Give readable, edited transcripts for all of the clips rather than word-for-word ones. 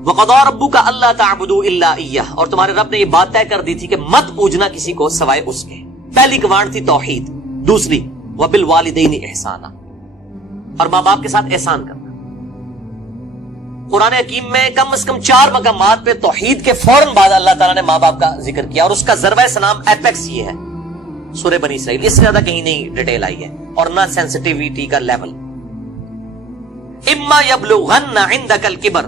وَقَضَىٰ رَبُّكَ أَلَّا تَعْبُدُوا إِلَّا إِيَّهُ، اور تمہارے رب نے یہ بات طے کر دی تھی کہ مت پوجنا کسی کو سوائے اس کے. پہلی کمانڈ تھی توحید. دوسری وَبِالْوَالِدَيْنِ إِحْسَانًا، اور ماں باپ کے ساتھ احسان کرنا. قرآن حکیم میں کم از کم 4 مقامات پہ توحید کے فوراً بعد اللہ تعالیٰ نے ماں باپ کا ذکر کیا، اور اس کا ضربہ سلام ایپیکس یہ ہے سورہ بنی اسرائیل. اس سے زیادہ کہیں نہیں ڈیٹیل آئی ہے، اور نہ سینسٹیویٹی کا لیول. اما یبلغن عندک الکبر،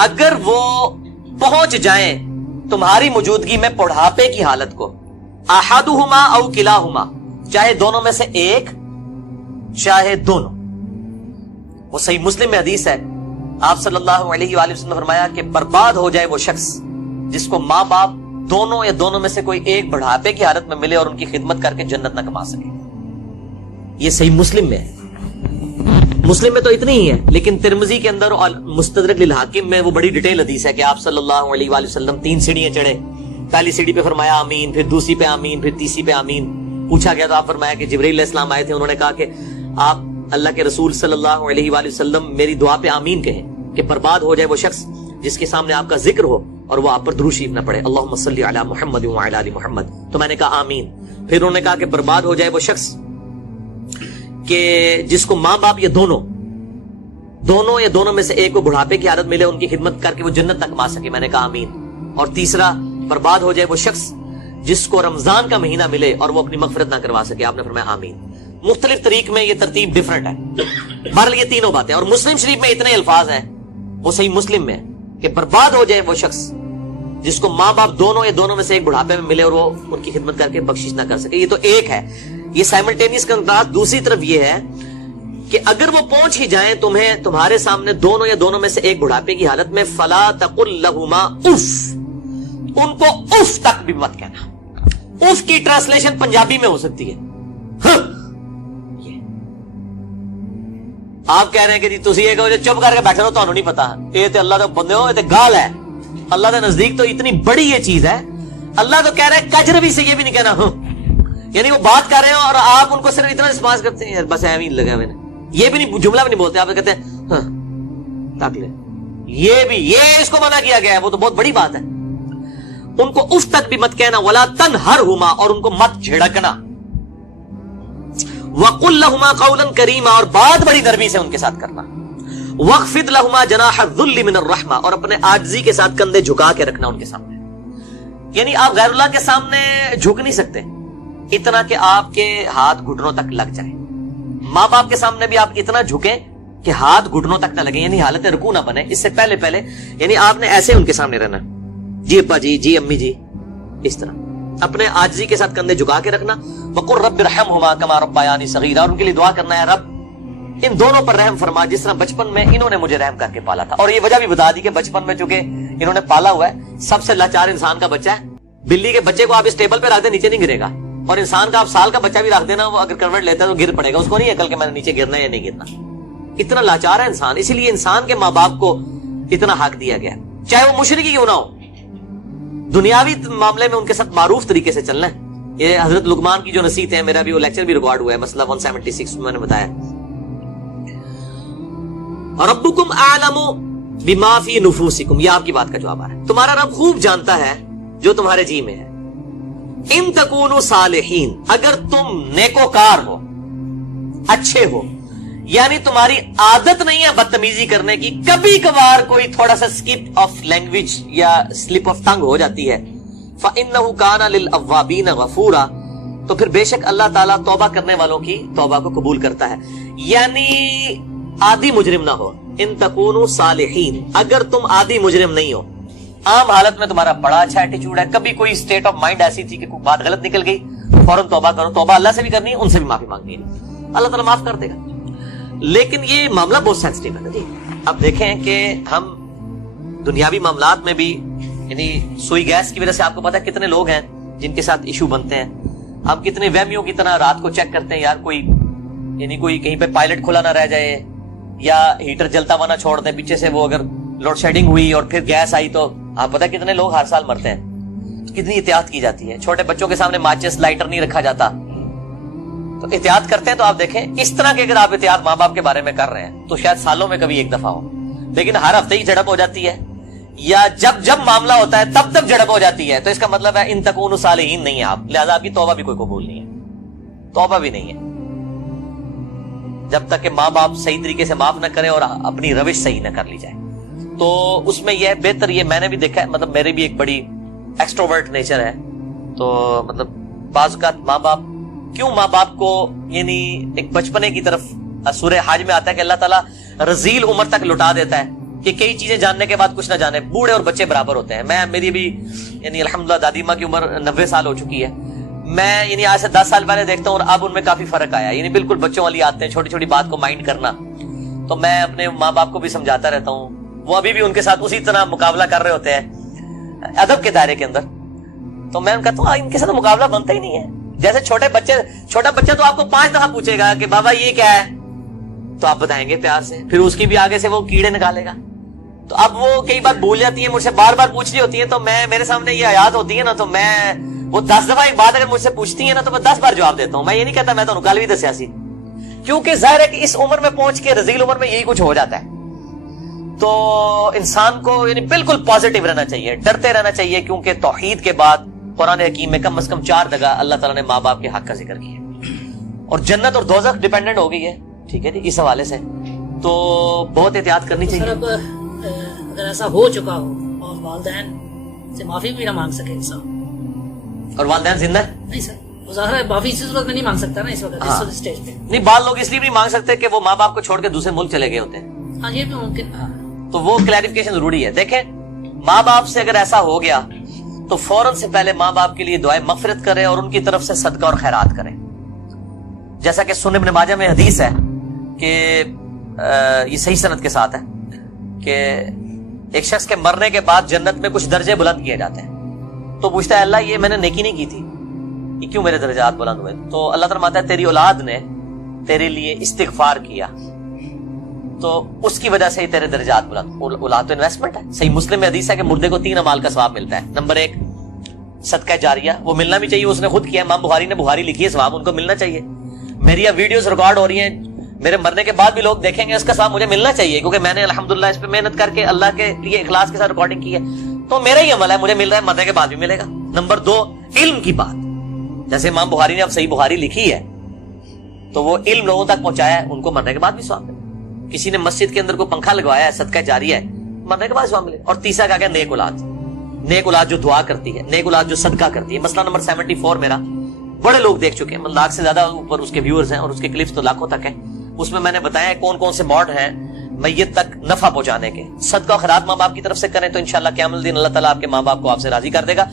اگر وہ پہنچ جائیں تمہاری موجودگی میں بڑھاپے کی حالت کو، احدہما او کلاہما، چاہے دونوں میں سے ایک چاہے دونوں. وہ صحیح مسلم میں حدیث ہے، آپ صلی اللہ علیہ وآلہ وسلم نے فرمایا کہ برباد ہو جائے وہ شخص جس کو ماں باپ دونوں یا دونوں میں سے کوئی ایک بڑھاپے کی حالت میں ملے اور ان کی خدمت کر کے جنت نہ کما سکے. یہ صحیح مسلم میں ہے. مسلم میں تو اتنی ہی ہے، لیکن ترمذی کے اندر اور مستدرک للحاکم میں وہ بڑی ڈیٹیل حدیث ہے کہ آپ صلی اللہ علیہ وآلہ وسلم 3 سیڑھیاں چڑھے. پہلی سیڑھی پہ فرمایا آمین، پھر دوسری پہ آمین، پھر تیسری پہ آمین. پوچھا گیا تو آپ فرمایا کہ جبرائیل علیہ السلام آئے تھے، انہوں نے کہا کہ آپ اللہ کے رسول صلی اللہ علیہ وآلہ وسلم میری دعا پہ آمین کہیں کہ برباد ہو جائے وہ شخص جس کے سامنے آپ کا ذکر ہو اور وہ آپ پر درود شریف نہ پڑھے، اللہم صلی علی محمد وعلی آل محمد. تو میں نے کہا آمین. پھر انہوں نے کہا کہ برباد ہو جائے وہ شخص کہ جس کو ماں باپ یا دونوں یا دونوں میں سے ایک کو بڑھاپے کی حالت ملے، ان کی خدمت کر کے وہ جنت تک کما سکے. میں نے کہا آمین. اور تیسرا برباد ہو جائے وہ شخص جس کو رمضان کا مہینہ ملے اور وہ اپنی مغفرت نہ کروا سکے. آپ نے فرمایا آمین. مختلف طریق میں یہ ترتیب ڈیفرنٹ ہے. بہرحال یہ تینوں باتیں. اور مسلم شریف میں اتنے الفاظ ہیں، وہ صحیح مسلم میں کہ برباد ہو جائے وہ شخص جس کو ماں باپ دونوں یا دونوں میں سے ایک بڑھاپے میں ملے اور وہ ان کی خدمت کر کے بخشش نہ کر سکے. یہ تو ایک ہے، یہ سائملٹینیس کنٹراسٹ. دوسری طرف یہ ہے کہ اگر وہ پہنچ ہی جائیں تمہارے سامنے دونوں یا دونوں میں سے ایک بڑھاپے کی حالت میں، فلا تقل لہما اف، ان کو اف تک بھی مت کہنا. اف کی ٹرانسلیشن پنجابی میں ہو سکتی ہے آپ کہہ رہے ہیں کہ جی تسی یہ کہو چپ کر کے بیٹھے رہو، تانوں نہیں پتا. یہ تے اللہ دے بندے ہو، یہ تے گال ہے. اللہ دے نزدیک تو اتنی بڑی یہ چیز ہے. اللہ تو کہہ رہا ہے کجربی سے یہ بھی نہیں کہنا یعنی وہ بات کر رہے ہیں اور آپ ان کو صرف اتنا رسپانس کرتے ہیں بس ایویں لگا میں نے، یہ بھی نہیں، جملہ بھی نہیں بولتے. آپ کہتے ہیں ہاں تاک لے، یہ اس کو منع کیا گیا ہے. وہ تو بہت بڑی بات ہے. ان کو اف تک بھی مت کہنا. ولا تنہرہما، اور ان کو مت جھڑکنا. وَقُلْ لَهُمَا قَوْلًا كَرِيمًا، اور بات بڑی نرمی سے ان کے ساتھ کرنا. وَاخْفِضْ لَهُمَا جَنَاحَ الذُّلِّ مِنَ الرَّحْمَةِ، اور اپنے عاجزی کے ساتھ کندھے جھکا کے رکھنا ان کے سامنے. یعنی آپ غیر اللہ کے سامنے جھک نہیں سکتے اتنا کہ آپ کے ہاتھ گھٹنوں تک لگ جائیں. ماں باپ کے سامنے بھی آپ اتنا جھکیں کہ ہاتھ گھٹنوں تک نہ لگیں، یعنی حالت رکوع نہ بنے. اس سے پہلے یعنی آپ نے ایسے ان کے سامنے رہنا، جی ابا جی، جی امی جی، اس طرح اپنے عاجزی کے ساتھ کندھے جھکا کے رکھنا. وَقُلْ رَبِّ ارْحَمْهُمَا كَمَا رَبَّيَانِي صَغِيرًا، اور ان کے لیے دعا کرنا ہے رب ان دونوں پر رحم فرما جس طرح بچپن میں انہوں نے مجھے رحم کر کے پالا تھا. اور یہ وجہ بھی بتا دی کہ بچپن میں چونکہ انہوں نے پالا ہوا ہے، سب سے لاچار انسان کا بچہ ہے. بلی کے بچے کو آپ اس ٹیبل پہ رکھ دیں نیچے نہیں گرے گا، اور انسان کا آپ سال کا بچہ بھی رکھ دینا، وہ اگر کروٹ لیتا ہے تو گر پڑے گا. اس کو نہیں عقل کہ میں نے نیچے گرنا ہے یا نہیں گرنا. اتنا لاچار ہے انسان. اسی لیے انسان کے ماں باپ کو اتنا حق دیا گیا، چاہے وہ مشرک ہی کیوں نہ ہو. دنیاوی معاملے میں ان کے ساتھ معروف طریقے سے چلنا ہے. یہ حضرت لقمان کی جو نصیحت ہے، میرا بھی وہ لیکچر بھی ریکارڈ ہوا ہے، مسئلہ 176 میں نے بتایا. ربکم اعلم بما فی نفوسکم، یہ آپ کی بات کا جواب آ رہا ہے. تمہارا رب خوب جانتا ہے جو تمہارے جی میں ہے. ان تکونوا صالحین، اگر تم نیکوکار ہو، اچھے ہو، یعنی تمہاری عادت نہیں ہے بدتمیزی کرنے کی، کبھی کبھار کوئی تھوڑا سا سکپ آف لینگویج یا سلپ آف ٹنگ ہو جاتی ہے، فَإِنَّهُ كَانَ لِلْأَوَّابِينَ غَفُورًا، تو پھر بے شک اللہ تعالیٰ توبہ کرنے والوں کی توبہ کو قبول کرتا ہے. یعنی عادی مجرم نہ ہو. ان تکونوا صالحین، اگر تم عادی مجرم نہیں ہو، عام حالت میں تمہارا بڑا اچھا ایٹیچیوڈ ہے، کبھی کوئی اسٹیٹ آف مائنڈ ایسی تھی کہ کوئی بات غلط نکل گئی، فوراً توبہ کرو. توبہ اللہ سے بھی کرنی ہے، ان سے بھی معافی مانگنی ہے، اللہ تعالیٰ معاف کر دے گا. لیکن یہ معاملہ بہت سینسٹیو ہے. اب دیکھیں کہ ہم دنیاوی معاملات میں بھی، یعنی سوئی گیس کی وجہ سے آپ کو پتا ہے کتنے لوگ ہیں جن کے ساتھ ایشو بنتے ہیں. ہم کتنے وہمیوں کی طرح رات کو چیک کرتے ہیں، یار کوئی کہیں پہ پائلٹ کھلا نہ رہ جائے، یا ہیٹر جلتا ہوا نہ چھوڑ دیں پیچھے سے. وہ اگر لوڈ شیڈنگ ہوئی اور پھر گیس آئی تو آپ پتا کتنے لوگ ہر سال مرتے ہیں. کتنی احتیاط کی جاتی ہے. چھوٹے بچوں کے سامنے ماچس لائٹر نہیں رکھا جاتا، تو احتیاط کرتے ہیں. تو آپ دیکھیں اس طرح کے اگر آپ احتیاط ماں باپ کے بارے میں کر رہے ہیں تو شاید سالوں میں کبھی ایک دفعہ ہو. لیکن ہر ہفتے ہی جھڑپ ہو جاتی ہے یا جب معاملہ ہوتا ہے تب جھڑپ ہو جاتی ہے، تو اس کا مطلب ہے ان تکونوا صالحین نہیں ہے آپ، لہذا آپ کی توبہ بھی کوئی قبول نہیں ہے، توبہ بھی نہیں ہے جب تک کہ ماں باپ صحیح طریقے سے معاف نہ کرے اور اپنی روش صحیح نہ کر لی جائے۔ تو اس میں یہ بہتر، یہ میں نے بھی دیکھا ہے، مطلب میری بھی ایک بڑی ایکسٹروورٹ نیچر ہے، تو مطلب بعض اوقات ماں باپ کو یعنی ایک بچپنے کی طرف سورہ حج میں آتا ہے کہ اللہ تعالیٰ رذیل عمر تک لٹا دیتا ہے کہ کئی چیزیں جاننے کے بعد کچھ نہ جانے، بوڑھے اور بچے برابر ہوتے ہیں۔ میری بھی یعنی الحمدللہ دادی ماں کی عمر 90 سال ہو چکی ہے، میں یعنی آج سے 10 سال پہلے دیکھتا ہوں اور اب ان میں کافی فرق آیا، یعنی بالکل بچوں والی آتے ہیں، چھوٹی چھوٹی بات کو مائنڈ کرنا۔ تو میں اپنے ماں باپ کو بھی سمجھاتا رہتا ہوں، وہ ابھی بھی ان کے ساتھ اسی طرح مقابلہ کر رہے ہوتے ہیں ادب کے دائرے کے اندر، تو میں ان کہتا ہوں ان کے ساتھ مقابلہ بنتا ہی نہیں ہے۔ جیسے چھوٹا بچہ تو آپ کو 5 دفعہ پوچھے گا کہ بابا یہ کیا ہے، تو آپ بتائیں گے پیار سے، پھر اس کی بھی آگے سے وہ کیڑے نکالے گا، تو اب وہ کئی بار بھول جاتی ہے، مجھ سے بار بار پوچھ رہی ہوتی ہے، تو میرے سامنے یہ آیات ہوتی ہے نا، تو میں وہ 10 دفعہ ایک بات اگر مجھ سے پوچھتی ہے نا تو میں 10 بار جواب دیتا ہوں۔ میں یہ نہیں کہتا میں تو کل بھی دسیا سی، کیونکہ ظاہر ہے کہ اس عمر میں پہنچ کے رذیل عمر میں یہی کچھ ہو جاتا ہے۔ تو انسان کو یعنی بالکل پازیٹیو رہنا چاہیے، ڈرتے رہنا چاہیے، کیونکہ توحید کے بعد قرآن حکیم میں کم از کم 4 جگہ اللہ تعالیٰ نے ماں باپ کے حق کا ذکر کیا، اور جنت اور دوزخ ڈیپینڈنٹ ہو گئی ہے، ٹھیک ہے جی، اس حوالے سے تو بہت احتیاط کرنی چاہیے۔ اگر ایسا ہو چکا ہو اور والدین سے معافی بھی نہ مانگ سکے انسان، اور والدین زندہ ہے نہیں سر، ظاہر ہے معافی اسی صورت میں نہیں مانگ سکتا نا اس وقت اس اسٹیج پہ۔ نہیں، بعض لوگ اس لیے بھی نہیں مانگ سکتے کہ وہ ماں باپ کو چھوڑ کے دوسرے ملک چلے گئے ہوتے ہیں، ہاں یہ بھی ممکن ہے، تو وہ کلیریفیکیشن ضروری ہے۔ دیکھیں، ماں باپ سے اگر ایسا ہو گیا تو فوراً سے پہلے ماں باپ کے لیے دعائیں مغفرت کریں اور ان کی طرف سے صدقہ اور خیرات کریں، جیسا کہ سنن ابن ماجہ میں حدیث ہے کہ یہ صحیح سند کے ساتھ ہے کہ ایک شخص کے مرنے کے بعد جنت میں کچھ درجے بلند کیے جاتے ہیں، تو پوچھتا ہے اللہ یہ میں نے نیکی نہیں کی تھی، یہ کیوں میرے درجات بلند ہوئے؟ تو اللہ تعالیٰ فرماتا ہے تیری اولاد نے تیرے لیے استغفار کیا، تو اس کی وجہ سے ہی تیرے درجات بلند۔ اولاد تو انویسٹمنٹ ہے، صحیح مسلم میں حدیث ہے کہ مردے کو 3 اعمال کا ثواب ملتا ہے۔ نمبر 1 صدقہ جاریہ، وہ ملنا بھی چاہیے، اس نے خود کیا، امام بخاری نے بخاری لکھی ہے، ثواب ان کو ملنا چاہیے۔ میری اب ویڈیوز ریکارڈ ہو رہی ہیں، میرے مرنے کے بعد بھی لوگ دیکھیں گے، اس کا ثواب مجھے ملنا چاہیے، کیونکہ میں نے الحمدللہ اس پہ محنت کر کے اللہ کے لیے اخلاص کے ساتھ ریکارڈنگ کی ہے، تو میرا ہی عمل ہے، مجھے مل رہا ہے، مرنے کے بعد بھی ملے گا۔ نمبر 2 علم کی بات، جیسے امام بخاری نے اب صحیح بخاری لکھی ہے تو وہ علم لوگوں تک پہنچایا ہے، ان کو مرنے کے بعد بھی ثواب ملے۔ کسی نے مسجد کے اندر کوئی پنکھا لگوایا ہے، صدقہ جاریہ ہے، مرنے کے بعد ثواب ملے۔ اور تیسرا کیا نیک اولاد، نیک اولاد جو دعا کرتی ہے، نیک اولاد جو صدقہ کرتی ہے۔ مسئلہ نمبر 74 میرا بڑے لوگ دیکھ چکے ہیں، لاکھ سے زیادہ اوپر اس کے ویورز ہیں اور اس کے کلپس تو لاکھوں تک ہیں۔ اس میں میں نے بتایا کون کون سے موڈ ہیں میت تک نفع پہنچانے کے۔ صدقہ و خیرات ماں باپ کی طرف سے کریں تو انشاءاللہ قیامت الدین اللہ تعالیٰ آپ کے ماں باپ کو آپ سے راضی کر دے گا۔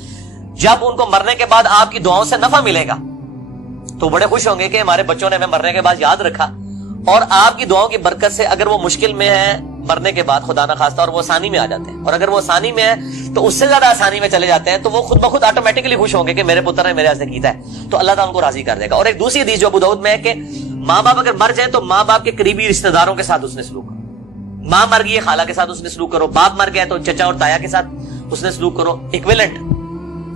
جب ان کو مرنے کے بعد آپ کی دعاؤں سے نفع ملے گا تو بڑے خوش ہوں گے کہ ہمارے بچوں نے ہمیں مرنے کے بعد یاد رکھا، اور آپ کی دعاؤں کی برکت سے اگر وہ مشکل میں ہے مرنے کے بعد خدا نہ خواستہ اور وہ آسانی میں آ جاتے ہیں، اور اگر وہ آسانی میں ہے تو اس سے زیادہ آسانی میں چلے جاتے ہیں، تو وہ خود بخود آٹومیٹکلی خوش ہوں گے کہ میرے پتر نے میرے سے کیتا ہے، تو اللہ تعالیٰ ان کو راضی کر دے گا۔ اور ایک دوسری حدیث جو ابو داؤد میں ہے کہ ماں باپ اگر مر جائیں تو ماں باپ کے قریبی رشتہ داروں کے ساتھ اس نے سلوک کرو، ماں مر گئی ہے خالہ کے ساتھ اس نے سلوک کرو، باپ مر گیا تو چچا اور تایا کے ساتھ اس نے سلوک کرو، ایکویلنٹ،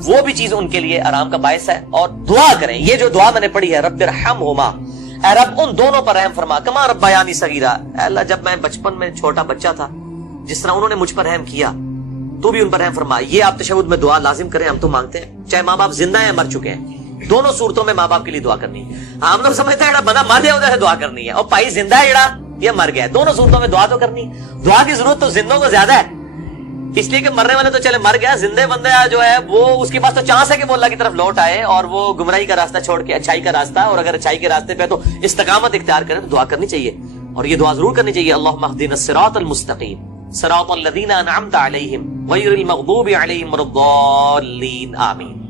وہ بھی چیز ان کے لیے آرام کا باعث ہے۔ اور دعا کریں، یہ جو دعا میں نے پڑھی ہے رب ارحمہما، اے رب ان دونوں پر رحم فرما، کما ربیانی صغیرا، اے اللہ جب میں بچپن میں چھوٹا بچہ تھا جس طرح انہوں نے مجھ پر رحم کیا تو بھی ان پر رحم فرما۔ یہ آپ تشہد میں دعا لازم کریں، ہم تو مانگتے ہیں، چاہے ماں باپ زندہ ہیں مر چکے ہیں، دونوں صورتوں میں ماں باپ کے لیے دعا کرنی ہے۔ ہم لوگ سمجھتے ہیں بندہ مر گیا ادھر سے دعا کرنی ہے، اور بھائی زندہ ہے جڑا یہ مر گیا ہے، دونوں صورتوں میں دعا تو کرنی ہے۔ دعا کی ضرورت تو زندوں کو زیادہ ہے، اس لیے کہ مرنے والے تو چلے مر گیا، زندے بندہ جو ہے وہ اس کے پاس تو چانس ہے کہ وہ اللہ کی طرف لوٹ آئے اور وہ گمراہی کا راستہ چھوڑ کے اچھائی کا راستہ، اور اگر اچھائی کے راستے پہ تو استقامت اختیار کرے تو دعا کرنی چاہیے، اور یہ دعا ضرور کرنی چاہیے، اللہم اہدنا الصراط المستقیم صراط الذین انعمت علیہم غیر المغضوب علیہم ولا الضالین، آمین۔